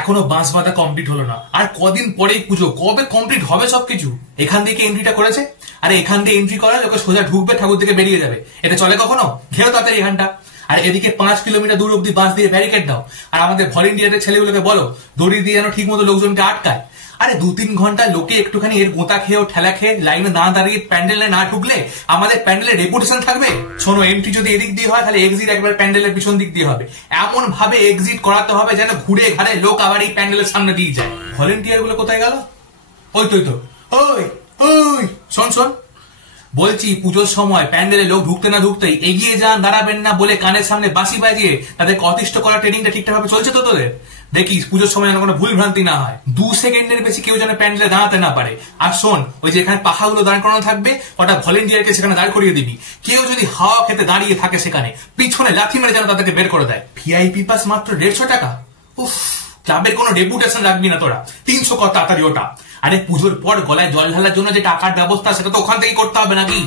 এখনো বাঁশ বাঁধা কমপ্লিট হলো না, আর কদিন পরেই পুজো, কবে কমপ্লিট হবে সবকিছু? এখান থেকে এন্ট্রিটা করেছে, আরে এখান দিয়ে এন্ট্রি করা লোকে সোজা ঢুকবে, ঠাকুর থেকে বেরিয়ে যাবে। এটা চলে কখনো? ঘেও তাড়াতাড়ি এখানটা। আর এদিকে 5 কিলোমিটার দূর অব্দি বাঁশ দিয়ে ব্যারিকেড দাও, আর আমাদের ভলেন্টিয়ারের ছেলেগুলোকে বলো দড়ি দিয়ে যেন ঠিক মতো লোকজনকে আটকায়। আরে 2-3 ঘন্টা লোকে একটুখানি এর গোতা খেয়েও ঠেলা খেয়ে লাইনে না দাঁড়িয়ে প্যান্ডেলে না ঢুকলে আমাদের প্যান্ডেলের রেপুটেশন থাকবে? শোনো, এন্ট্রি যদি এদিক দিয়ে হয় তাহলে এক্সিট একবার প্যান্ডেলের পিছন দিক দিয়ে হবে, এমন ভাবে এক্সিট করাতে হবে যেন ঘুরে ঘাড়ে লোক আবার এই প্যান্ডেলের সামনে দিয়ে যায়। ভলেন্টিয়ার গুলো কোথায় গেল? ওই তো ওই ওই শোন শোন, বলছি পুজোর সময় প্যান্ডেলে লোক ঢুকতে না ঢুকতেই এগিয়ে যান, দাঁড়াবেন না বলে কানের সামনে বাঁশি বাজিয়ে তাদেরকে অতিষ্ঠ করার ট্রেনিংটা ঠিকঠাক ভাবে চলছে তো তোদের? দেখিস পুজোর সময় যেন কোনো ভুল ভ্রান্তি না হয়, 2 সেকেন্ডের বেশি কেউ যেন প্যান্ডেলে দাঁড়াতে না পারে। আর শোন, ওই যে এখানে পাখাগুলো দাঁড় করানো থাকবে, ওটা ভলেন্টিয়ারকে সেখানে দাঁড় করিয়ে দিবি। কেউ যদি হাওয়া খেতে দাঁড়িয়ে থাকে সেখানে পিছনে লাথি মেরে যেন তাদেরকে বের করে দেয়। ভিআইপি পাস মাত্র 150 টাকা। উফ, ক্লাবের কোনো ডেপুটেশন রাখবি না তোরা, 300 কর তাড়াতাড়ি ওটা। আরে পুজোর পর গলায় জল ঢালার জন্য যে টাকার ব্যবস্থা সেটা তো ওখান থেকেই করতে হবে নাকি?